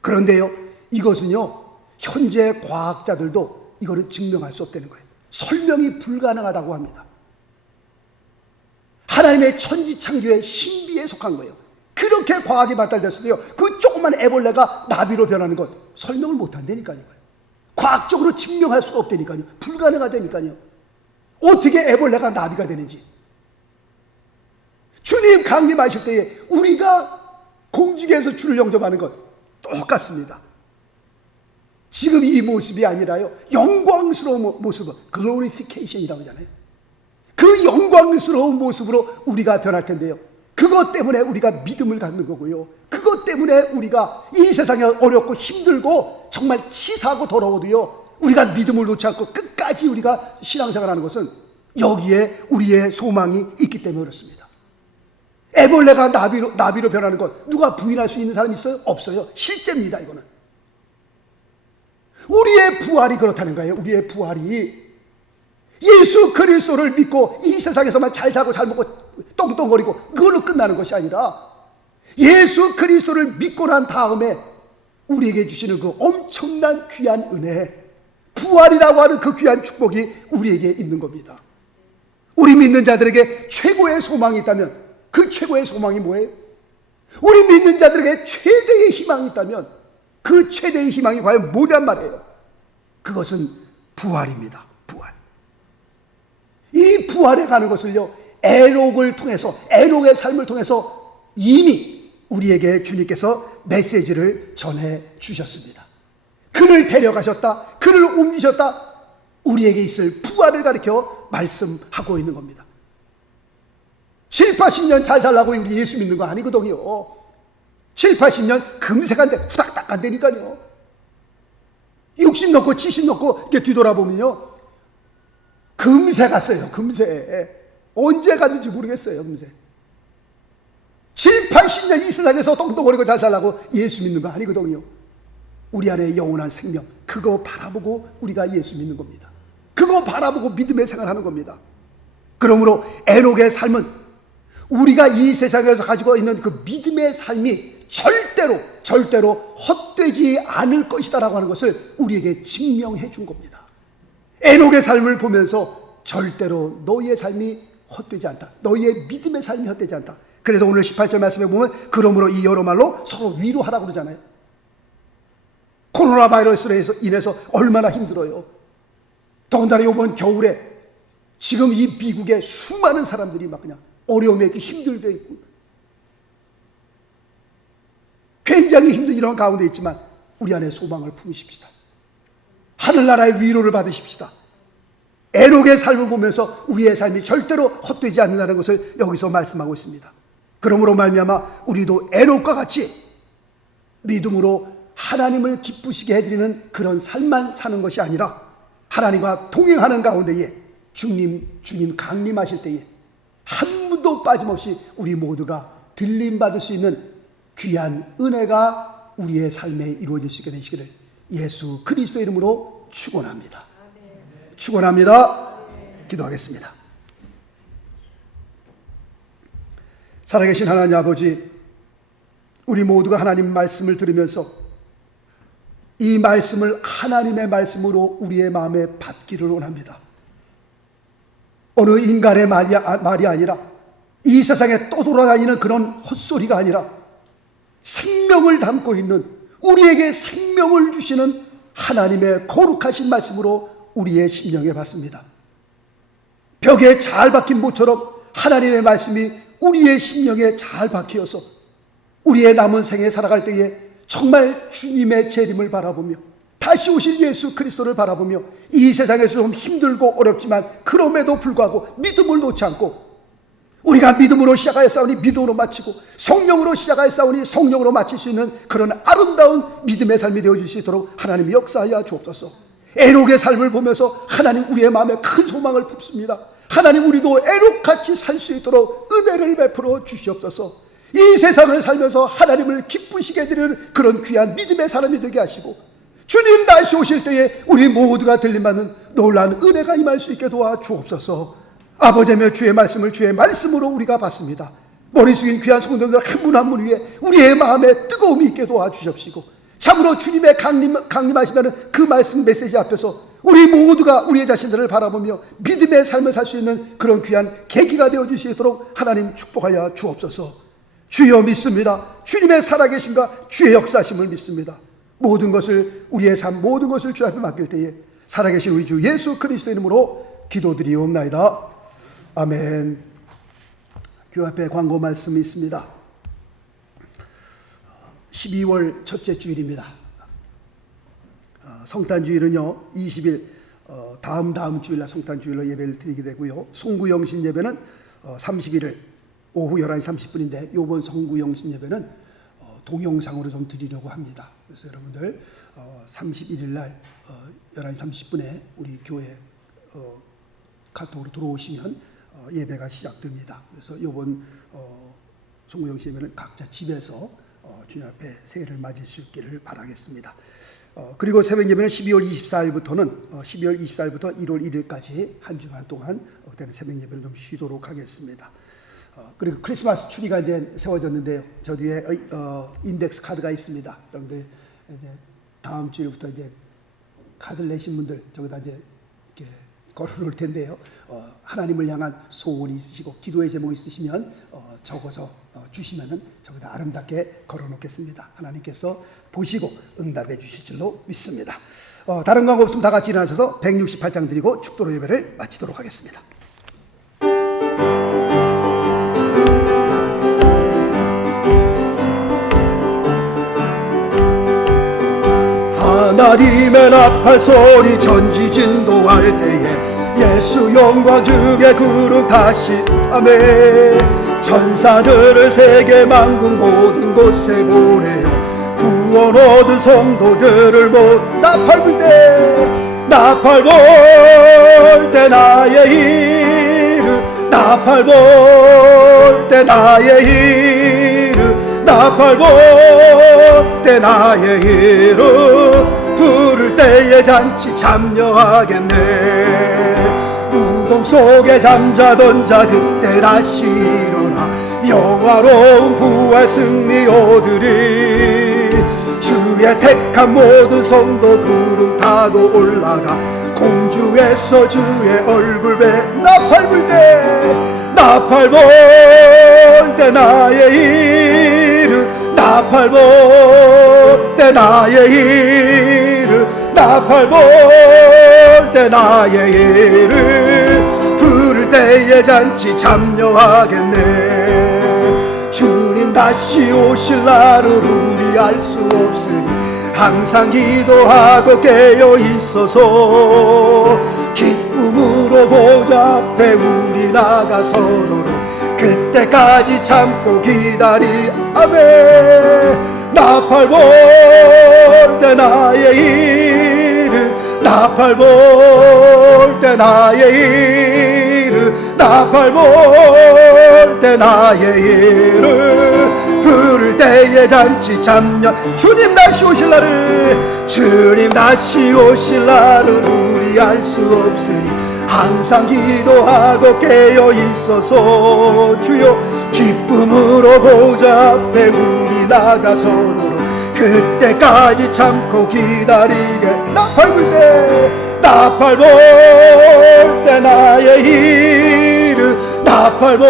그런데요, 이것은요, 현재 과학자들도 이거를 증명할 수 없다는 거예요. 설명이 불가능하다고 합니다. 하나님의 천지창조의 신비에 속한 거예요. 그렇게 과학이 발달됐어도요, 그 조그만 애벌레가 나비로 변하는 것 설명을 못한다니까요. 과학적으로 증명할 수가 없다니까요. 불가능하다니까요. 어떻게 애벌레가 나비가 되는지. 주님 강림하실 때에 우리가 공중에서 주를 영접하는 것 똑같습니다. 지금 이 모습이 아니라요, 영광스러운 모습, 글로리피케이션이라고 하잖아요. 그 영광스러운 모습으로 우리가 변할 텐데요, 그것 때문에 우리가 믿음을 갖는 거고요, 그것 때문에 우리가 이 세상에 어렵고 힘들고 정말 치사하고 더러워도요, 우리가 믿음을 놓지 않고 끝까지 우리가 신앙생활하는 것은 여기에 우리의 소망이 있기 때문에 그렇습니다. 애벌레가 나비로 변하는 것 누가 부인할 수 있는 사람이 있어요? 없어요. 실제입니다. 이거는 우리의 부활이 그렇다는 거예요. 우리의 부활이 예수 그리스도를 믿고 이 세상에서만 잘 살고 잘 먹고 똥똥거리고 그걸로 끝나는 것이 아니라, 예수 그리스도를 믿고 난 다음에 우리에게 주시는 그 엄청난 귀한 은혜, 부활이라고 하는 그 귀한 축복이 우리에게 있는 겁니다. 우리 믿는 자들에게 최고의 소망이 있다면 그 최고의 소망이 뭐예요? 우리 믿는 자들에게 최대의 희망이 있다면 그 최대의 희망이 과연 뭐냔 말이에요. 그것은 부활입니다. 부활. 이 부활에 가는 것을요, 에녹을 통해서, 에녹의 삶을 통해서 이미 우리에게 주님께서 메시지를 전해 주셨습니다. 그를 데려가셨다, 그를 옮기셨다, 우리에게 있을 부활을 가리켜 말씀하고 있는 겁니다. 7, 80년 잘 살라고 우리 예수 믿는 거 아니거든요. 7, 80년 금세 간데 후닥닥 간다니까요. 60 넘고 70 넘고 이렇게 뒤돌아보면요, 금세 갔어요. 금세. 언제 갔는지 모르겠어요. 금세. 7, 80년 이 세상에서 똥똥거리고 잘 살라고 예수 믿는 거 아니거든요. 우리 안에 영원한 생명, 그거 바라보고 우리가 예수 믿는 겁니다. 그거 바라보고 믿음의 생활하는 겁니다. 그러므로 에녹의 삶은 우리가 이 세상에서 가지고 있는 그 믿음의 삶이 절대로 헛되지 않을 것이다라고 하는 것을 우리에게 증명해 준 겁니다. 에녹의 삶을 보면서 절대로 너희의 삶이 헛되지 않다, 너희의 믿음의 삶이 헛되지 않다. 그래서 오늘 18절 말씀에 보면 그러므로 이 여러 말로 서로 위로하라고 그러잖아요. 코로나 바이러스로 인해서 얼마나 힘들어요. 더군다나 이번 겨울에 지금 이 미국에 수많은 사람들이 막 그냥 어려움에 힘들게 있고 굉장히 힘든 이런 가운데 있지만 우리 안에 소망을 품으십시다. 하늘나라의 위로를 받으십시다. 에녹의 삶을 보면서 우리의 삶이 절대로 헛되지 않는다는 것을 여기서 말씀하고 있습니다. 그러므로 말미암아 우리도 에녹과 같이 믿음으로 하나님을 기쁘시게 해드리는 그런 삶만 사는 것이 아니라 하나님과 동행하는 가운데에 주님 강림하실 때에 한 분도 빠짐없이 우리 모두가 들림받을 수 있는 귀한 은혜가 우리의 삶에 이루어질 수 있게 되시기를 예수 그리스도 이름으로 축원합니다. 축원합니다. 기도하겠습니다. 살아계신 하나님 아버지, 우리 모두가 하나님 말씀을 들으면서 이 말씀을 하나님의 말씀으로 우리의 마음에 받기를 원합니다. 어느 인간의 말이 아니라 이 세상에 떠돌아다니는 그런 헛소리가 아니라 생명을 담고 있는, 우리에게 생명을 주시는 하나님의 거룩하신 말씀으로 우리의 심령에 받습니다. 벽에 잘 박힌 모처럼 하나님의 말씀이 우리의 심령에 잘 박히어서 우리의 남은 생에 살아갈 때에 정말 주님의 재림을 바라보며 다시 오실 예수 그리스도를 바라보며 이 세상에서 좀 힘들고 어렵지만 그럼에도 불구하고 믿음을 놓지 않고 우리가 믿음으로 시작하였사오니 믿음으로 마치고 성령으로 시작하였사오니 성령으로 마칠 수 있는 그런 아름다운 믿음의 삶이 되어줄 수 있도록 하나님 역사하여 주옵소서. 에녹의 삶을 보면서 하나님 우리의 마음에 큰 소망을 품습니다. 하나님 우리도 에녹같이 살 수 있도록 은혜를 베풀어 주시옵소서. 이 세상을 살면서 하나님을 기쁘시게 해드리는 그런 귀한 믿음의 사람이 되게 하시고 주님 다시 오실 때에 우리 모두가 들림받는 놀라운 은혜가 임할 수 있게 도와 주옵소서. 아버지며 주의 말씀을 주의 말씀으로 우리가 받습니다. 머리 숙인 귀한 성도들 한 분 한 분 위에 우리의 마음에 뜨거움이 있게 도와 주십시고 참으로 주님의 강림하신다는 그 말씀 메시지 앞에서 우리 모두가 우리의 자신들을 바라보며 믿음의 삶을 살 수 있는 그런 귀한 계기가 되어 주시도록 하나님 축복하여 주옵소서. 주여 믿습니다. 주님의 살아계심과 주의 역사심을 믿습니다. 모든 것을 우리의 삶 모든 것을 주 앞에 맡길 때에 살아계신 우리 주 예수 그리스도 이름으로 기도드리옵나이다. 아멘. 교회 앞에 광고 말씀이 있습니다. 12월 첫째 주일입니다. 성탄주일은요 20일 다음 주일날 성탄주일로 예배를 드리게 되고요, 송구영신 예배는 31일 오후 11시 30분인데 이번 송구영신 예배는 동영상으로 좀 드리려고 합니다. 그래서 여러분들 31일 날 11시 30분에 우리 교회 카톡으로 들어오시면 예배가 시작됩니다. 그래서 이번 송구영신 예배는 각자 집에서 주님 앞에 새해를 맞을 수 있기를 바라겠습니다. 그리고 새벽 예배는 12월 24일부터는 12월 24일부터 1월 1일까지 한 주간 동안 그때는 새벽 예배를 좀 쉬도록 하겠습니다. 그리고 크리스마스 추리가 이제 세워졌는데요. 저 뒤에 인덱스 카드가 있습니다. 여러분들 이제 다음 주일부터 이제 카드를 내신 분들 저기다 이제 이렇게 걸어놓을 텐데요. 하나님을 향한 소원이 있으시고 기도의 제목이 있으시면 적어서 주시면은 저기다 아름답게 걸어놓겠습니다. 하나님께서 보시고 응답해 주실 줄로 믿습니다. 다른 광고 없으면 다 같이 일어나셔서 168장 드리고 축도로 예배를 마치도록 하겠습니다. 하나님의 나팔 소리 전지진동할 때에 예수 영광 중에 구름 다시 타매 천사들을 세계 만국 모든 곳에 보내어 구원 얻은 성도들을 나팔 불 때 나의 이름 나팔 불 때 나의 이름 나팔 불 때 나의 이름 부를 때에 잔치 참여하겠네. 무덤 속에 잠자던 자 그때 다시 일어나 영화로운 부활 승리 얻으리. 주의 택한 모든 성도 구름 타고 올라가 공중에서 주의 얼굴 배 나팔 불 때 나의 이름 나팔 불 때 나의 이름 나팔 불 때 나의 이름 부를 때에 잔치 참여하겠네. 주님 다시 오실 날을 우리 알 수 없으니 항상 기도하고 깨어 있어서 기쁨으로 보좌 앞에 우리 나가서도록 그때까지 참고 기다리아멘. 나팔 불 때 나의 이름 나팔 불 때 나의 이름 나팔 불 때 나의 이름 부를 때에 잔치 참여 주님 다시 오실 날을 주님 다시 오실 날을 우리 알 수 없으니 항상 기도하고 깨어 있어서 주여 기쁨으로 보좌 앞에 우리 나가서도록 그때까지 참고 기다리게. 나팔 불 때 나의 이름 나팔 불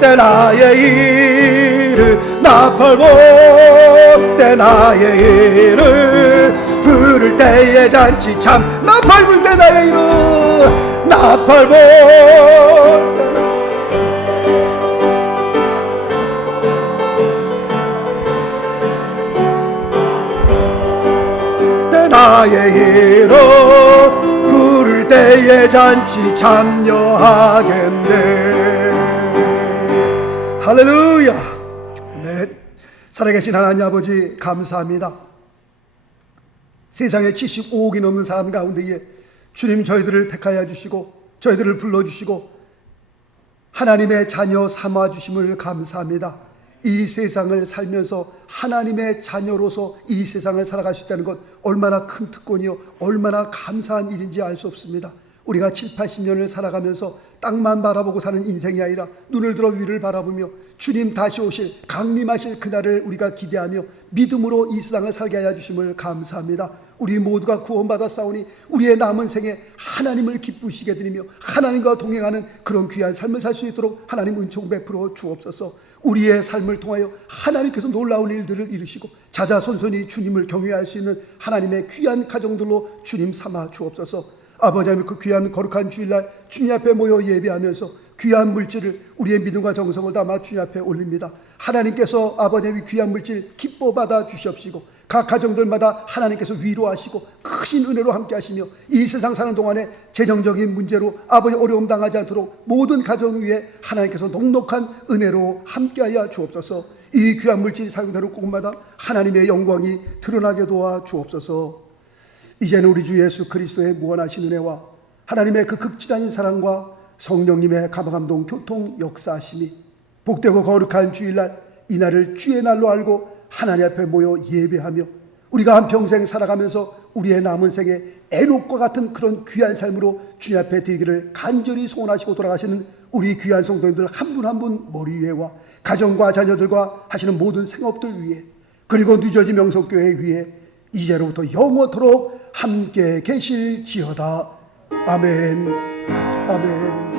때 나의 이름 나팔 불 때 나의 이름 부를 때에 잔치 참 나팔 불 때 나의 이름 나팔 불 나의 이름 부를 때에 잔치 참여하겠네. 할렐루야. 네. 살아계신 하나님 아버지 감사합니다. 세상에 75억이 넘는 사람 가운데에 주님 저희들을 택하여 주시고 저희들을 불러주시고 하나님의 자녀 삼아주심을 감사합니다. 이 세상을 살면서 하나님의 자녀로서 이 세상을 살아갈 수 있다는 것 얼마나 큰 특권이요 얼마나 감사한 일인지 알 수 없습니다. 우리가 7, 80년을 살아가면서 땅만 바라보고 사는 인생이 아니라 눈을 들어 위를 바라보며 주님 다시 오실 강림하실 그날을 우리가 기대하며 믿음으로 이 세상을 살게 하여 주심을 감사합니다. 우리 모두가 구원받아 싸우니 우리의 남은 생에 하나님을 기쁘시게 드리며 하나님과 동행하는 그런 귀한 삶을 살 수 있도록 하나님 은총 베풀어 주옵소서. 우리의 삶을 통하여 하나님께서 놀라운 일들을 이루시고 자자손손이 주님을 경외할 수 있는 하나님의 귀한 가정들로 주님 삼아 주옵소서. 아버지 하나님 그 귀한 거룩한 주일날 주님 앞에 모여 예배하면서 귀한 물질을 우리의 믿음과 정성을 담아 주님 앞에 올립니다. 하나님께서 아버지 하나님 귀한 물질 기뻐 받아 주시옵시고 각 가정들마다 하나님께서 위로하시고 크신 은혜로 함께 하시며 이 세상 사는 동안에 재정적인 문제로 아버지 어려움 당하지 않도록 모든 가정 위에 하나님께서 넉넉한 은혜로 함께하여 주옵소서. 이 귀한 물질이 사용되는 곳마다 하나님의 영광이 드러나게 도와 주옵소서. 이제는 우리 주 예수 그리스도의 무한하신 은혜와 하나님의 그 극진한 사랑과 성령님의 감화감동 교통 역사하심이 복되고 거룩한 주일날 이날을 주의 날로 알고 하나님 앞에 모여 예배하며 우리가 한평생 살아가면서 우리의 남은 생에 에녹과 같은 그런 귀한 삶으로 주님 앞에 드리기를 간절히 소원하시고 돌아가시는 우리 귀한 성도님들 한 분 한 분 머리 위에와 가정과 자녀들과 하시는 모든 생업들 위에, 그리고 뉴저지 명석교회 위에 이제로부터 영원토록 함께 계실지어다. 아멘. 아멘.